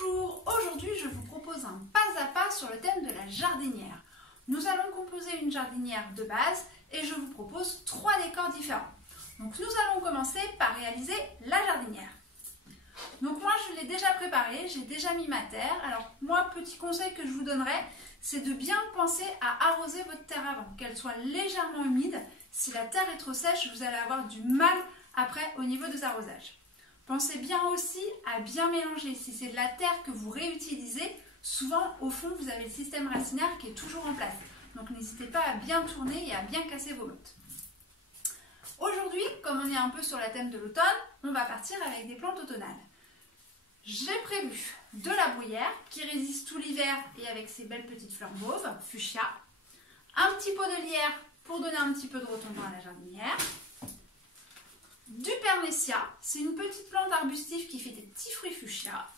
Bonjour, aujourd'hui je vous propose un pas à pas sur le thème de la jardinière. Nous allons composer une jardinière de base et je vous propose 3 décors différents. Donc nous allons commencer par réaliser la jardinière. Donc moi je l'ai déjà préparée, j'ai déjà mis ma terre. Alors moi, petit conseil que je vous donnerais, c'est de bien penser à arroser votre terre avant, qu'elle soit légèrement humide. Si la terre est trop sèche, vous allez avoir du mal après au niveau des arrosages. Pensez bien aussi à bien mélanger. Si c'est de la terre que vous réutilisez, souvent au fond vous avez le système racinaire qui est toujours en place. Donc n'hésitez pas à bien tourner et à bien casser vos lottes. Aujourd'hui, comme on est un peu sur le thème de l'automne, on va partir avec des plantes automnales. J'ai prévu de la bruyère qui résiste tout l'hiver et avec ses belles petites fleurs mauves, fuchsia. Un petit pot de lierre pour donner un petit peu de retombant à la jardinière. Du pernétia, c'est une petite plante arbustive qui fait des petits fruits fuchsia.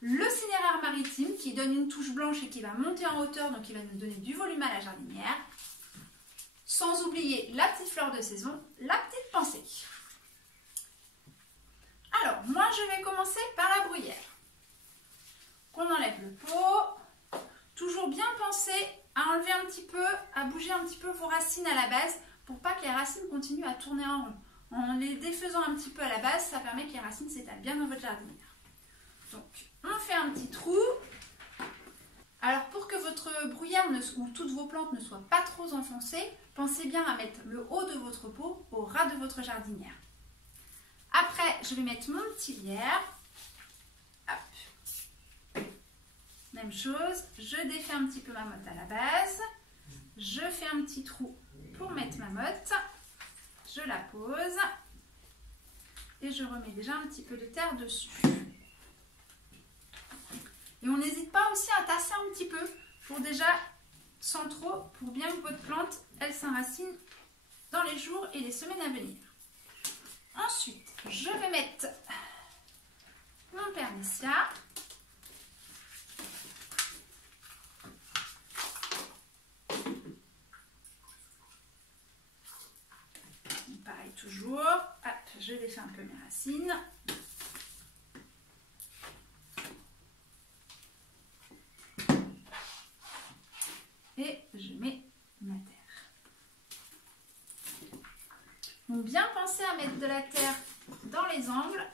Le cinéraire maritime qui donne une touche blanche et qui va monter en hauteur, donc qui va nous donner du volume à la jardinière. Sans oublier la petite fleur de saison, la petite pensée. Alors, moi je vais commencer par la bruyère. On enlève le pot. Toujours bien penser à enlever un petit peu, à bouger un petit peu vos racines à la base pour pas que les racines continuent à tourner en rond. En les défaisant un petit peu à la base, ça permet que les racines s'étalent bien dans votre jardinière. Donc, on fait un petit trou. Alors, pour que votre bruyère ou toutes vos plantes ne soient pas trop enfoncées, pensez bien à mettre le haut de votre pot au ras de votre jardinière. Après, je vais mettre mon petit lierre. Hop. Même chose, je défais un petit peu ma motte à la base. Je fais un petit trou pour mettre ma motte. Je la pose. Et je remets déjà un petit peu de terre dessus. Et on n'hésite pas aussi à tasser un petit peu pour déjà, sans trop, pour bien que votre plante, elle s'enracine dans les jours et les semaines à venir. Ensuite, je vais mettre mon pernétia. Pareil toujours. Hop, je défais un peu mes racines. Et je mets ma terre. Donc bien penser à mettre de la terre dans les angles,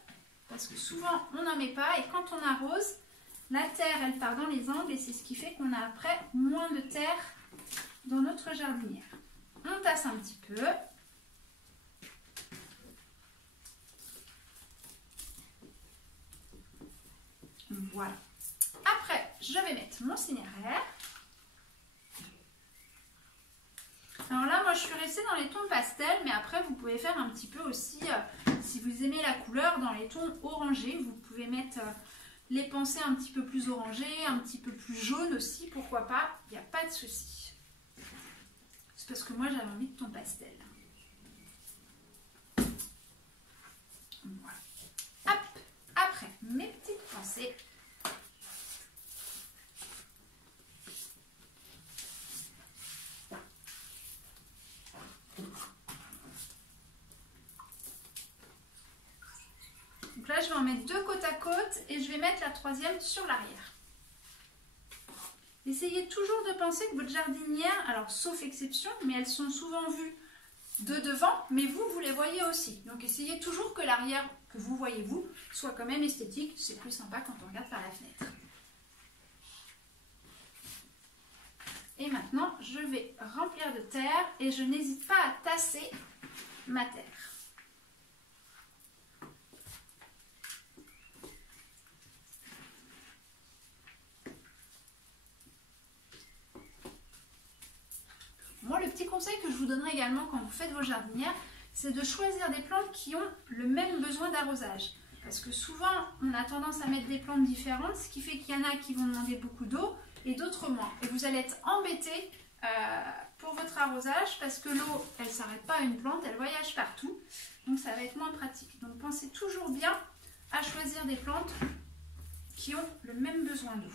parce que souvent on n'en met pas et quand on arrose, la terre elle part dans les angles et c'est ce qui fait qu'on a après moins de terre dans notre jardinière. On tasse un petit peu. Voilà. Après, je vais mettre mon cinéraire. Alors là, moi je suis restée dans les tons pastel, mais après vous pouvez faire un petit peu aussi, si vous aimez la couleur, dans les tons orangés. Vous pouvez mettre les pensées un petit peu plus orangées, un petit peu plus jaune aussi, pourquoi pas, il n'y a pas de souci. C'est parce que moi j'avais envie de ton pastel. Voilà. Hop, après mes petites pensées. Donc là, je vais en mettre 2 côte à côte et je vais mettre la 3e sur l'arrière. Essayez toujours de penser que votre jardinière, alors sauf exception, mais elles sont souvent vues de devant, mais vous les voyez aussi. Donc essayez toujours que l'arrière que vous voyez vous soit quand même esthétique. C'est plus sympa quand on regarde par la fenêtre. Et maintenant, je vais remplir de terre et je n'hésite pas à tasser ma terre. Moi, le petit conseil que je vous donnerai également quand vous faites vos jardinières, c'est de choisir des plantes qui ont le même besoin d'arrosage. Parce que souvent, on a tendance à mettre des plantes différentes, ce qui fait qu'il y en a qui vont demander beaucoup d'eau et d'autres moins. Et vous allez être embêté pour votre arrosage parce que l'eau, elle ne s'arrête pas à une plante, elle voyage partout. Donc ça va être moins pratique. Donc pensez toujours bien à choisir des plantes qui ont le même besoin d'eau.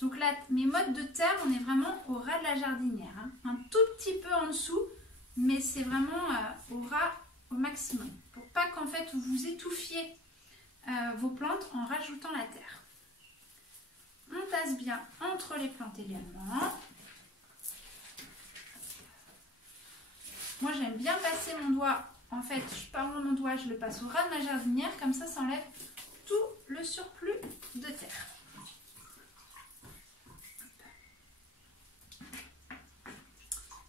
Donc là, mes mottes de terre, on est vraiment au ras de la jardinière. Hein. Un tout petit peu en dessous, mais c'est vraiment au ras au maximum pour pas qu'en fait vous étouffiez vos plantes en rajoutant la terre. On tasse bien entre les plantes également. Moi j'aime bien passer mon doigt, en fait je prends mon doigt, je le passe au ras de ma jardinière, comme ça enlève tout le surplus de terre.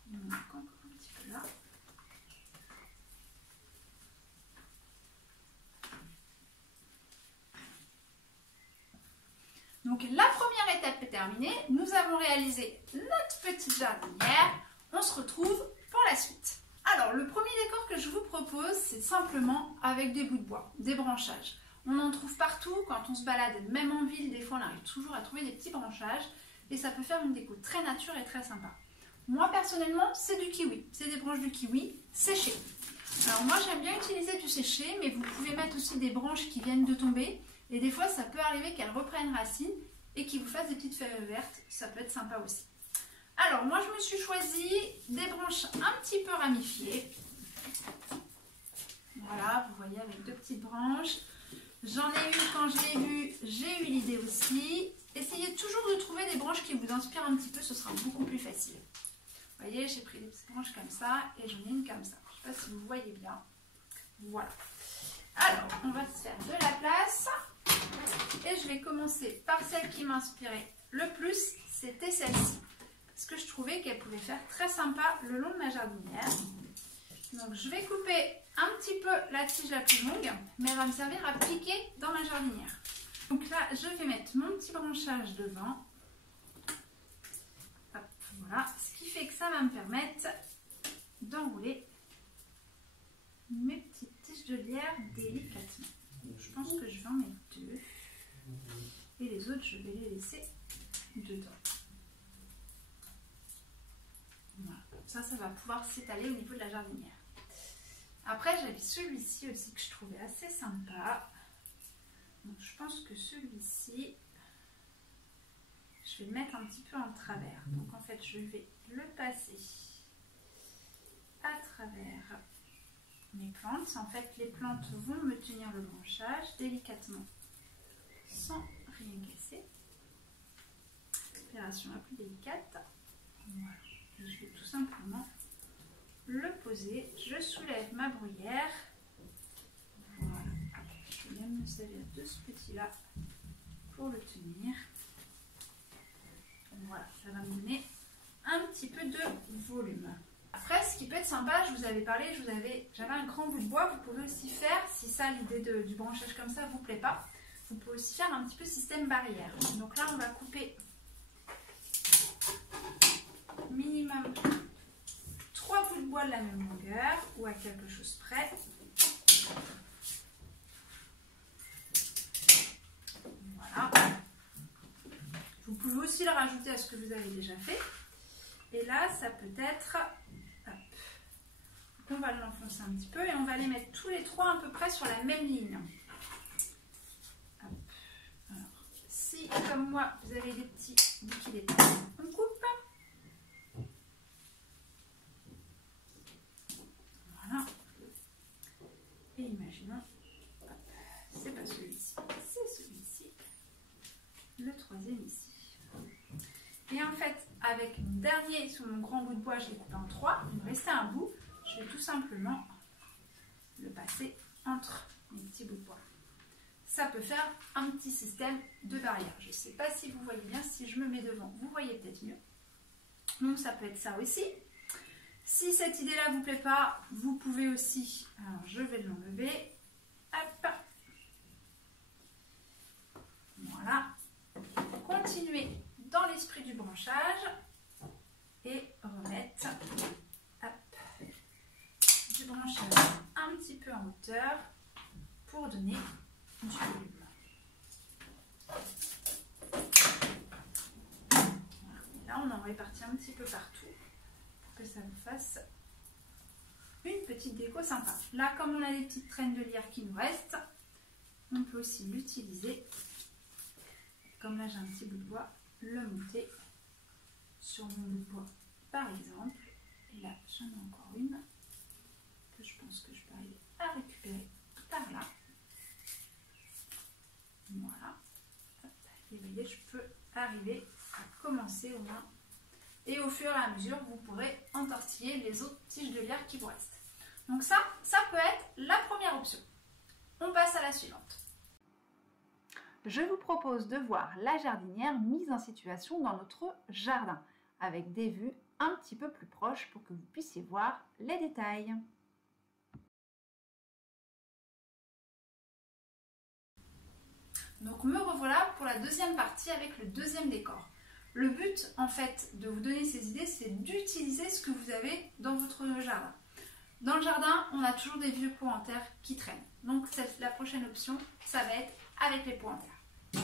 Il en manque encore un petit peu là. Donc la première étape est terminée, nous avons réalisé notre petite jardinière, on se retrouve pour la suite. Alors le premier décor que je vous propose, c'est simplement avec des bouts de bois, des branchages. On en trouve partout, quand on se balade, même en ville, des fois on arrive toujours à trouver des petits branchages et ça peut faire une déco très nature et très sympa. Moi personnellement, c'est du kiwi, c'est des branches de kiwi séchées. Alors moi j'aime bien utiliser du séché, mais vous pouvez mettre aussi des branches qui viennent de tomber. Et des fois, ça peut arriver qu'elles reprennent racine et qu'ils vous fassent des petites feuilles vertes. Ça peut être sympa aussi. Alors, moi, je me suis choisi des branches un petit peu ramifiées. Voilà, vous voyez, avec deux petites branches. J'en ai eu quand je l'ai vu, j'ai eu l'idée aussi. Essayez toujours de trouver des branches qui vous inspirent un petit peu, ce sera beaucoup plus facile. Vous voyez, j'ai pris des petites branches comme ça et j'en ai une comme ça. Je ne sais pas si vous voyez bien. Voilà. Alors, on va se faire de la place. Et je vais commencer par celle qui m'inspirait le plus, c'était celle-ci. Parce que je trouvais qu'elle pouvait faire très sympa le long de ma jardinière. Donc je vais couper un petit peu la tige la plus longue, mais elle va me servir à piquer dans ma jardinière. Donc là, je vais mettre mon petit branchage devant. Hop, voilà, ce qui fait que ça va me permettre d'enrouler mes petites tiges de lierre délicatement. Je pense que je vais en mettre deux. Et les autres, je vais les laisser dedans. Voilà. Ça va pouvoir s'étaler au niveau de la jardinière. Après, j'avais celui-ci aussi que je trouvais assez sympa. Donc, je pense que celui-ci, je vais le mettre un petit peu en travers. Donc, en fait, je vais le passer à travers mes plantes. En fait, les plantes vont me tenir le branchage délicatement sans rien casser. L'opération la plus délicate. Voilà. Je vais tout simplement le poser. Je soulève ma bruyère. Voilà. Je vais même me servir de ce petit-là pour le tenir. Voilà, ça va me donner un petit peu de volume. Après, ce qui peut être sympa, je vous avais parlé, j'avais un grand bout de bois. Vous pouvez aussi faire, si ça, l'idée du branchage comme ça vous plaît pas, vous pouvez aussi faire un petit peu système barrière. Donc là, on va couper minimum 3 bouts de bois de la même longueur ou à quelque chose près. Voilà. Vous pouvez aussi le rajouter à ce que vous avez déjà fait. Et là, ça peut être... Hop. On va l'enfoncer un petit peu et on va les mettre tous les trois à peu près sur la même ligne. Hop. Alors, si, comme moi, vous avez des petits déquilés, on coupe. Voilà. Et imaginons, c'est pas celui-ci, c'est celui-ci, le troisième ici. Et en fait, avec mon dernier, sur mon grand bout de bois, je l'ai coupé en 3. Il me restait un bout. Je vais tout simplement le passer entre mes petits bouts de bois. Ça peut faire un petit système de barrière. Je ne sais pas si vous voyez bien. Si je me mets devant, vous voyez peut-être mieux. Donc ça peut être ça aussi. Si cette idée-là ne vous plaît pas, vous pouvez aussi... Alors je vais l'enlever. Hop. Voilà. Continuez dans l'esprit du branchage et remettre du branchage un petit peu en hauteur pour donner du volume. Voilà. Là, on en répartit un petit peu partout pour que ça vous fasse une petite déco sympa. Là, comme on a des petites traînes de lierre qui nous restent, on peut aussi l'utiliser. Comme là, j'ai un petit bout de bois, le monter sur mon bout de bois par exemple. Et là, j'en ai encore une que je pense que je peux arriver arriver à commencer au moins. Et au fur et à mesure, vous pourrez entortiller les autres tiges de lierre qui vous restent. Donc ça peut être la première option. On passe à la suivante. Je vous propose de voir la jardinière mise en situation dans notre jardin, avec des vues un petit peu plus proches pour que vous puissiez voir les détails. Donc me revoilà pour la deuxième partie avec le deuxième décor. Le but en fait de vous donner ces idées, c'est d'utiliser ce que vous avez dans votre jardin. Dans le jardin, on a toujours des vieux pots en terre qui traînent. Donc la prochaine option, ça va être avec les pots en terre.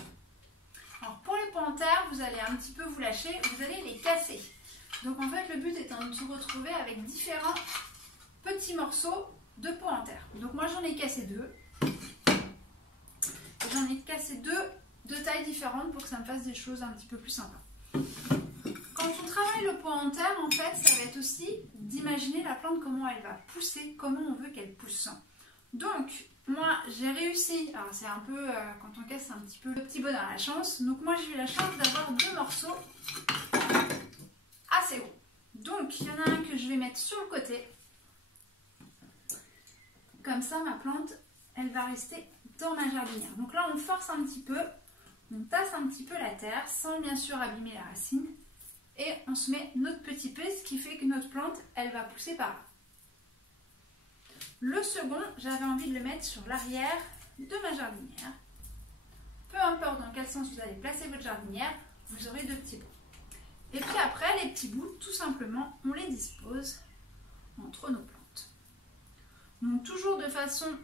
Alors pour les pots en terre, vous allez un petit peu vous lâcher, vous allez les casser. Donc en fait, le but étant de se retrouver avec différents petits morceaux de pots en terre. Donc moi j'en ai cassé deux. J'en ai cassé deux de tailles différentes pour que ça me fasse des choses un petit peu plus sympas. Quand on travaille le pot en terre, en fait, ça va être aussi d'imaginer la plante, comment elle va pousser, comment on veut qu'elle pousse. Donc, moi, j'ai réussi, alors c'est un peu, quand on casse, c'est un petit peu le petit bonheur, la chance. Donc moi, j'ai eu la chance d'avoir deux morceaux assez hauts. Donc, il y en a un que je vais mettre sur le côté. Comme ça, ma plante, elle va rester dans ma jardinière. Donc là, on force un petit peu, on tasse un petit peu la terre, sans bien sûr abîmer la racine. Et on se met notre petit pied, ce qui fait que notre plante, elle va pousser par là. Le second, j'avais envie de le mettre sur l'arrière de ma jardinière. Peu importe dans quel sens vous allez placer votre jardinière, vous aurez deux petits bouts. Et puis après, les petits bouts, tout simplement, on les dispose entre nos plantes. Donc toujours de façon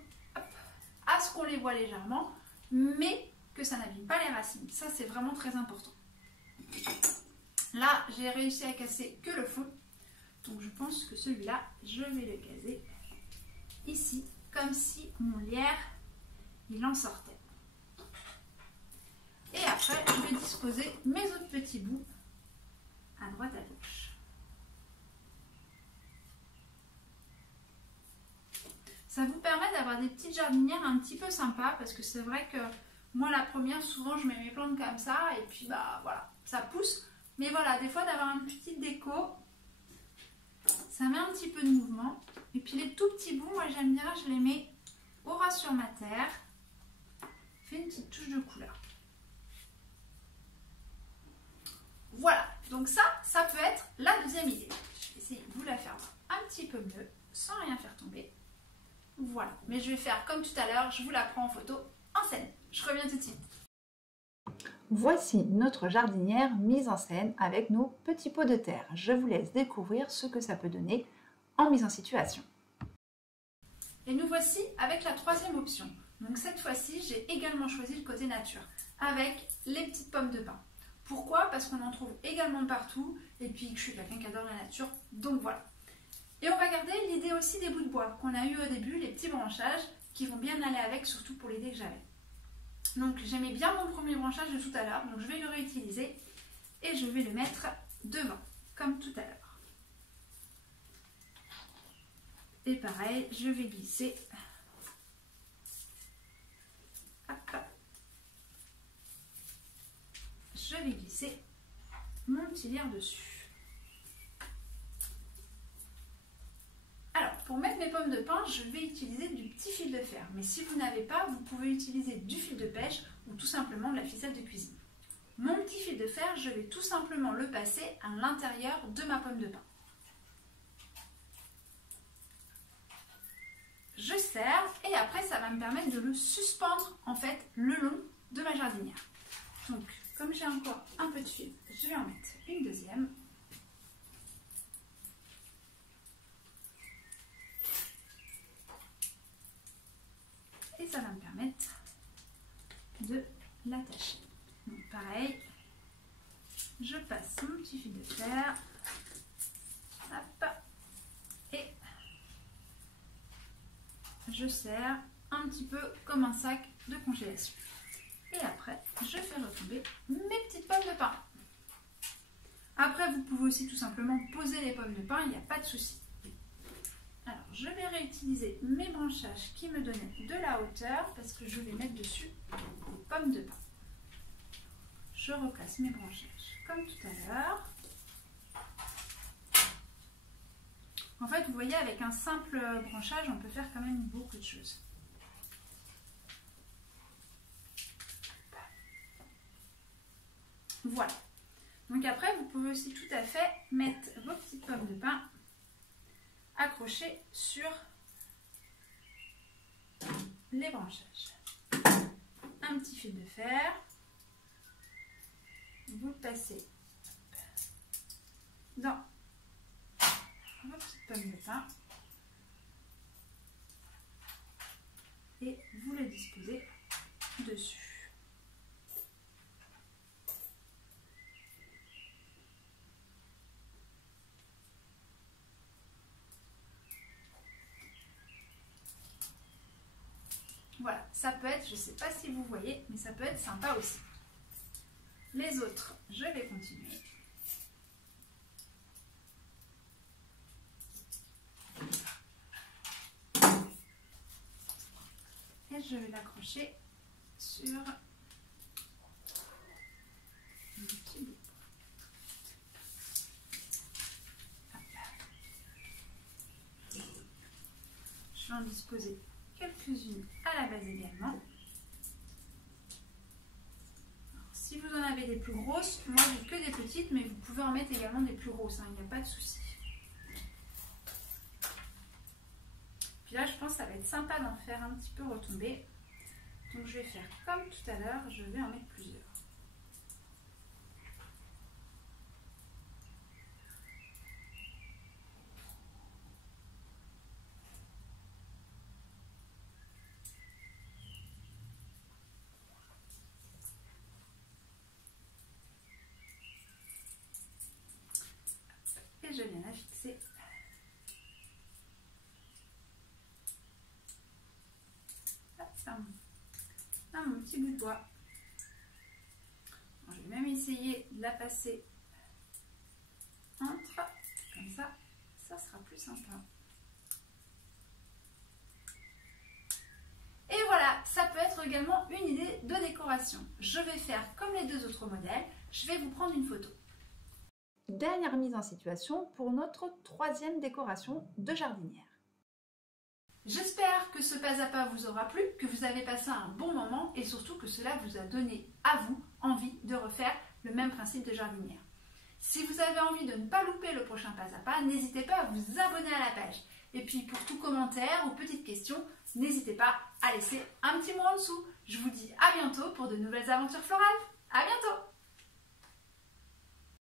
à ce qu'on les voit légèrement, mais que ça n'abîme pas les racines. Ça, c'est vraiment très important. Là, j'ai réussi à casser que le fond. Donc, je pense que celui-là, je vais le caser ici, comme si mon lierre, il en sortait. Et après, je vais disposer mes autres petits bouts à droite, à gauche. Ça vous permet d'avoir des petites jardinières un petit peu sympas, parce que c'est vrai que moi, la première, souvent, je mets mes plantes comme ça, et puis, bah, voilà, ça pousse. Mais voilà, des fois d'avoir une petite déco, ça met un petit peu de mouvement. Et puis les tout petits bouts, moi j'aime bien, je les mets au ras sur ma terre. Fais une petite touche de couleur. Voilà, donc ça peut être la deuxième idée. Je vais essayer de vous la faire un petit peu mieux, sans rien faire tomber. Voilà, mais je vais faire comme tout à l'heure, je vous la prends en photo en scène. Je reviens tout de suite. Voici notre jardinière mise en scène avec nos petits pots de terre. Je vous laisse découvrir ce que ça peut donner en mise en situation. Et nous voici avec la troisième option. Donc cette fois-ci, j'ai également choisi le côté nature avec les petites pommes de pin. Pourquoi? Parce qu'on en trouve également partout et puis je suis quelqu'un qui adore la nature, donc voilà. Et on va garder l'idée aussi des bouts de bois qu'on a eu au début, les petits branchages qui vont bien aller avec, surtout pour l'idée que j'avais. Donc j'aimais bien mon premier branchage de tout à l'heure, donc je vais le réutiliser et je vais le mettre devant, comme tout à l'heure. Et pareil, je vais glisser. Hop. Je vais glisser mon petit lierre dessus. Alors, pour mettre mes pommes de pin, je vais utiliser du petit fil de fer. Mais si vous n'avez pas, vous pouvez utiliser du fil de pêche ou tout simplement de la ficelle de cuisine. Mon petit fil de fer, je vais tout simplement le passer à l'intérieur de ma pomme de pin. Je serre et après, ça va me permettre de le suspendre en fait le long de ma jardinière. Donc, comme j'ai encore un peu de fil, je vais en mettre une deuxième. Et ça va me permettre de l'attacher. Donc pareil, je passe mon petit fil de fer, hop, et je serre un petit peu comme un sac de congélation. Et après, je fais retomber mes petites pommes de pin. Après, vous pouvez aussi tout simplement poser les pommes de pin, il n'y a pas de souci. Alors, je vais réutiliser mes branchages qui me donnaient de la hauteur parce que je vais mettre dessus des pommes de pin. je replace mes branchages comme tout à l'heure. En fait, vous voyez, avec un simple branchage, on peut faire quand même beaucoup de choses. Voilà. Donc après, vous pouvez aussi tout à fait mettre vos petites pommes de pin accrochées sur les branchages. Un petit fil de fer. Vous le passez dans vos petites pommes de pin et vous les disposez dessus. Voilà, ça peut être, je ne sais pas si vous voyez, mais ça peut être sympa aussi. Les autres, je vais continuer. Et je vais l'accrocher sur un petit bout. Je vais en disposer quelques-unes à la base également. Alors, si vous en avez des plus grosses, moi j'ai que des petites, mais vous pouvez en mettre également des plus grosses, hein, il n'y a pas de souci. Puis là, je pense que ça va être sympa d'en faire un petit peu retomber. Donc je vais faire comme tout à l'heure, je vais en mettre plusieurs. Et je viens la fixer. Mon petit bout de bois. Alors, je vais même essayer de la passer entre, comme ça sera plus sympa. Et voilà, ça peut être également une idée de décoration. Je vais faire comme les deux autres modèles, je vais vous prendre une photo. Dernière mise en situation pour notre troisième décoration de jardinière. J'espère que ce pas à pas vous aura plu, que vous avez passé un bon moment et surtout que cela vous a donné à vous envie de refaire le même principe de jardinière. Si vous avez envie de ne pas louper le prochain pas à pas, n'hésitez pas à vous abonner à la page. Et puis pour tout commentaire ou petite question, n'hésitez pas à laisser un petit mot en dessous. Je vous dis à bientôt pour de nouvelles aventures florales. À bientôt!